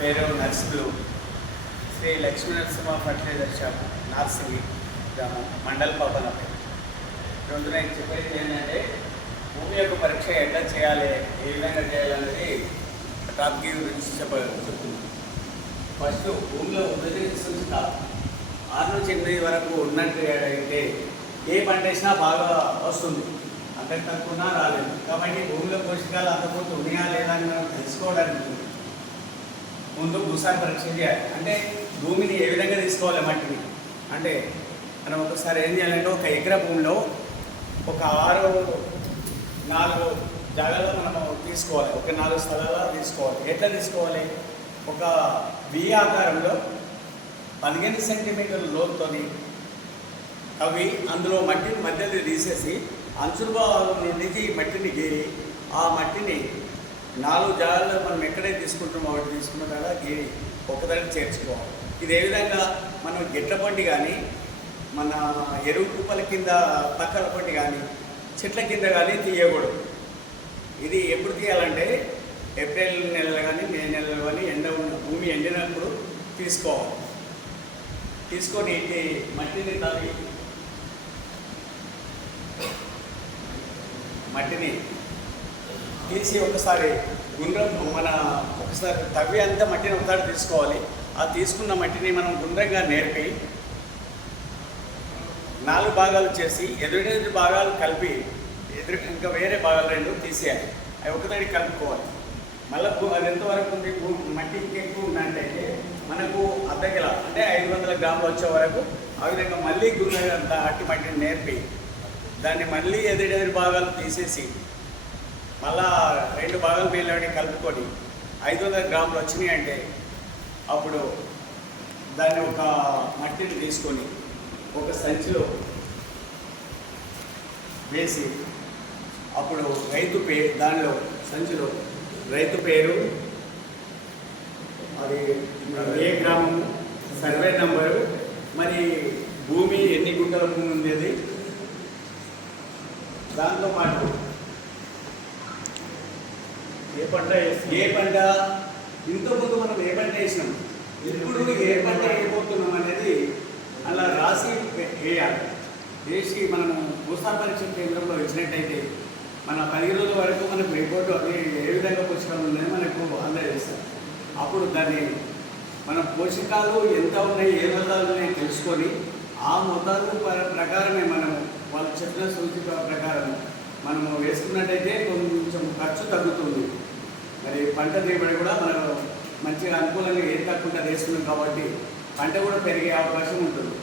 పేరు నర్సులు Shri Lakshmi Narasimha fertiliser shop Narsingi గ్రామం మండల్ పాపనపై. రెండు నేను చెప్పేది ఏంటంటే భూమి యొక్క పరీక్ష ఎట్లా చేయాలి, ఏ విధంగా చేయాలనేది టాపిక్ గురించి చెప్తున్నాను. ఫస్ట్ భూమిలో ఉన్నది ఉంచుతారు 6 నుంచి 8 వరకు ఉన్నట్టు అయితే ఏ పంట వేసినా బాగా వస్తుంది, అంతకు తక్కువ రాలేదు. కాబట్టి భూమిలో పోషకాలు అంతకుముందు ఉన్నాయా లేదా అని మనం తెలుసుకోవడానికి ముందు భూసార పరీక్ష చేయాలి. అంటే భూమిని ఏ విధంగా తీసుకోవాలి, మట్టిని అంటే మనం ఒకసారి ఏం చేయాలంటే ఒక ఎకరా భూమిలో ఒక 4 జాగాల్లో మనం తీసుకోవాలి, ఒక 4 స్థలాల్లో తీసుకోవాలి. ఎట్లా తీసుకోవాలి? ఒక వి ఆకారంలో 15 సెంటీమీటర్ల లోతుతోని అవి అందులో మట్టిని మధ్యలో తీసేసి అంచుల భాగం నుంచి మట్టిని గీరి ఆ మట్టిని 4 జాగాల్లో మనం ఎక్కడైతే తీసుకుంటామో వాటి తీసుకున్న కదా గీరి ఒకదానికి చేర్చుకోవాలి. ఇది ఏ విధంగా మనం గిట్ల పండి కానీ మన ఎరువు కుప్పల కింద పక్కల పండి కానీ చెట్ల కింద కానీ తీయకూడదు. ఇది ఎప్పుడు తీయాలంటే ఏప్రిల్ నెలలో కానీ మే నెలలో కానీ భూమి ఎండినప్పుడు తీసుకోవాలి. తీసుకొని మట్టిని తవ్వి మట్టిని తీసి ఒకసారి గుండ్రం ఒకసారి తవ్వి అంతా మట్టిని ఒకసారి తీసుకోవాలి. ఆ తీసుకున్న మట్టిని మనం గుండ్రంగా నేర్పి 4 భాగాలు చేసి ఎదురు భాగాలు కలిపి ఇంకా వేరే భాగాలు 2 తీసేయాలి. అవి ఒకదానికి కలుపుకోవాలి. మళ్ళీ అది ఎంతవరకు ఉంది, మట్టి ఇంకెక్కువ ఉన్నట్టయితే మనకు అర్ధకిల అంటే 500 గ్రాములు వచ్చే వరకు ఆ విధంగా మళ్ళీ గుండ్రంగా అట్టి మట్టిని నేర్పి దాన్ని మళ్ళీ ఎదురు భాగాలు తీసేసి మళ్ళా 2 భాగాలు మేలని కలుపుకొని 500 గ్రాములు వచ్చినాయి అంటే అప్పుడు దాన్ని ఒక మట్టిని తీసుకొని ఒక సంచిలో వేసి అప్పుడు రైతు పేరు దానిలో సంచిలో రైతు పేరు, అది ఏ గ్రామం, సర్వే నంబరు, మరి భూమి ఎన్ని గుంటల భూమి ఉండేది, దాంతోపాటు ఏ పంట ఇంతకుముందు మనం ఏ పంట వేసినాం, ఇప్పుడు ఏ పంట వేయబోతున్నాం అనేది అలా రాసి వేయాలి. వేసి మనము భూసార పరీక్ష కేంద్రంలో ఇచ్చినట్టయితే మన 10 రోజుల వరకు మనకు రిపోర్టు అది ఏ విధంగా పోషకాలు ఉన్నాయో మనకు అందజేస్తారు. అప్పుడు దాన్ని మన పోషకాలు ఎంత ఉన్నాయి, ఏ మొత్తాలు ఉన్నాయో తెలుసుకొని ఆ మొత్తాలు ప్రకారమే మనము వాళ్ళు చెప్పిన సూచిక ప్రకారం మనము వేసుకున్నట్టయితే కొంచెం ఖర్చు తగ్గుతుంది. మరి పంట దిగుబడి కూడా మనం మంచిగా అనుకూలంగా ఏం తక్కువ వేసుకున్నాం కాబట్టి పంట కూడా పెరిగే అవకాశం ఉంటుంది.